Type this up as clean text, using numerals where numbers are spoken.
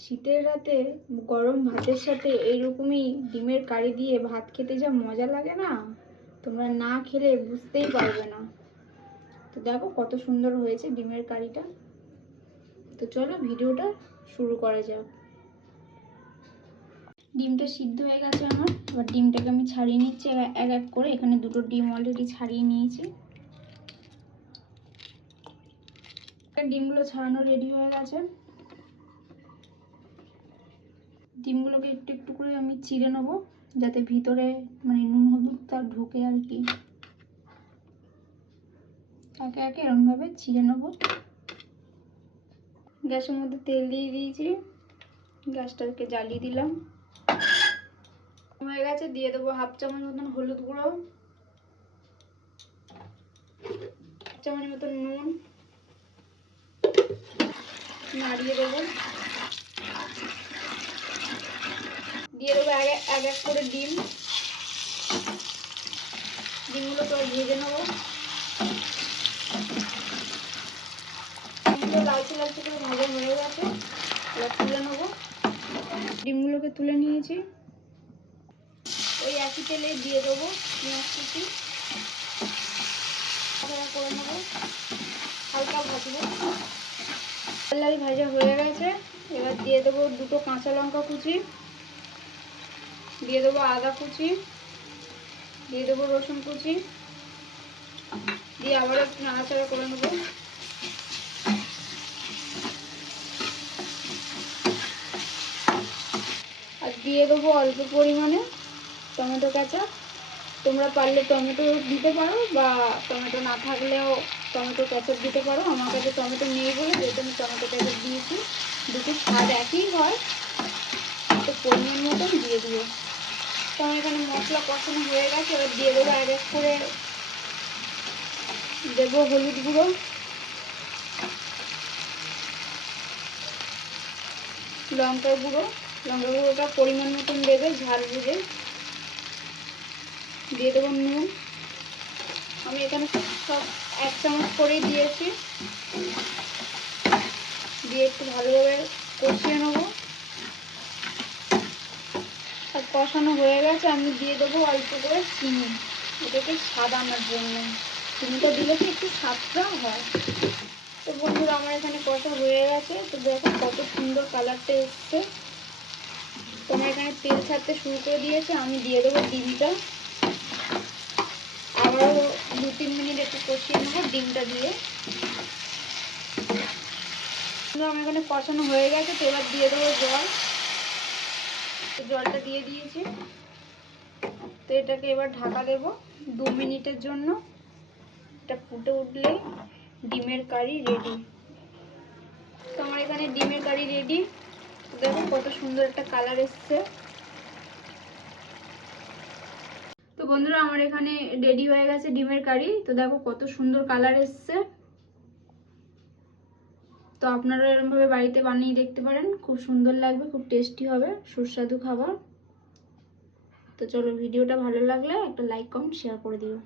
শীতের রাতে গরম ভাতের সাথে এইরকমই ডিমের কারি দিয়ে ভাত খেতে যা মজা লাগে না, তোমরা না খেলে বুঝতেই পারবে না। তো দেখো কত সুন্দর হয়েছে ডিমের কারিটা। তো চলো ভিডিওটা শুরু করা যাক। ডিমটা সিদ্ধ হয়ে গেছে আমার। এবার ডিমটাকে আমি ছাড়িয়ে নিচ্ছি এক এক করে। এখানে দুটো ডিম অলরেডি ছাড়িয়ে নিয়েছি। ডিমগুলো ছাড়ানো রেডি হয়ে গেছে। ডিমগুলোকে একটু একটু করে আমি চিড়ে নেবো, যাতে ভিতরে মানে নুন হলুদটা ঢোকে আর কি। একে একে এরকমভাবে চিড়ে নেবো। গ্যাসের মধ্যে তেল দিয়ে দিয়েছি, গ্যাসটাকে জ্বালিয়ে দিলাম। হয়ে গেছে, দিয়ে দেবো 1/2 চামচ মতন হলুদ গুঁড়ো, 1 চামচ মতন নুন, নাড়িয়ে দেবো। দিয়ে দেবো এক এক করে ডিম। ডিমগুলো তো ভেজে নেবো। লালচে লালচে করে ভাজা হয়ে গেছে, এবার তুলে নেবো। ডিমগুলোকে তুলে নিয়েছি। ওই একই তেলে দিয়ে দেবো পেঁয়াজ কুচি, করে নেবো, হালকা ভাজবো। লাল ভাজা হয়ে গেছে, এবার দিয়ে দেবো 2টো কাঁচা লঙ্কা কুচি, দিয়ে দেবো আদা কুচি, দিয়ে দেবো রসুন কুচি, দিয়ে আবার একটু নাড়াচাড়া করে নেবো। আর দিয়ে দেবো অল্প পরিমাণে টমেটো কাঁচা। তোমরা পারলে টমেটো দিতে পারো, বা টমেটো না থাকলেও টমেটো কেচাপ দিতে পারো। আমার কাছে টমেটো নেই বলে যেহেতু আমি টমেটো কেচাপ দিয়েছি। দুটো স্বাদ একই হয়, তো পরিমাণ মতন দিয়ে দিও। তো আমার এখানে মশলা কষানো হয়ে গেছে, এবার দিয়ে দেবো এক এক করে। দেবো হলুদ গুঁড়ো, লঙ্কার গুঁড়ো, লঙ্কার গুঁড়োটা পরিমাণ মতন দেবে ঝাল বুঝে। দিয়ে দেবো নুন, আমি এখানে সব 1 চামচ করেই দিয়েছি। দিয়ে একটু ভালোভাবে কষিয়ে নেবো। আর কষানো হয়ে গেছে, আমি দিয়ে দেবো অল্প করে চিনি, এটাকে স্বাদ আনার জন্য। চিনিটা দিলে কি একটু স্বাদটা হয়। তো বন্ধুরা আমার এখানে কষা হয়ে গেছে। তো দেখো কত সুন্দর কালারটা এসছে। তো আমার এখানে তেল ছাড়তে শুরু করে দিয়েছে। আমি দিয়ে দেবো ডিমটা, আবারও 2-3 মিনিট একটু কষিয়ে নেবো ডিমটা দিয়ে। আমার এখানে কষানো হয়ে গেছে, তো এবার দিয়ে দেবো জল। জলটা দিয়ে দিয়েছি। তো এটাকে এবার ঢাকা দেবো 2 মিনিটের জন্য। এটা ফুটে উঠলেই ডিমের কারি রেডি। তো আমার এখানে ডিমের কারি রেডি। দেখো কত সুন্দর একটা কালার এসছে। তো বন্ধুরা আমার এখানে রেডি হয়ে গেছে ডিমের কারি। তো দেখো কত সুন্দর কালার এসছে। তো আপনারা এরকমভাবে বাড়িতে বানিয়ে দেখতে পারেন, খুব সুন্দর লাগবে, খুব টেস্টি হবে, সুস্বাদু খাবার। তো চলো ভিডিওটা ভালো লাগলে একটা লাইক কমেন্ট শেয়ার করে দিও।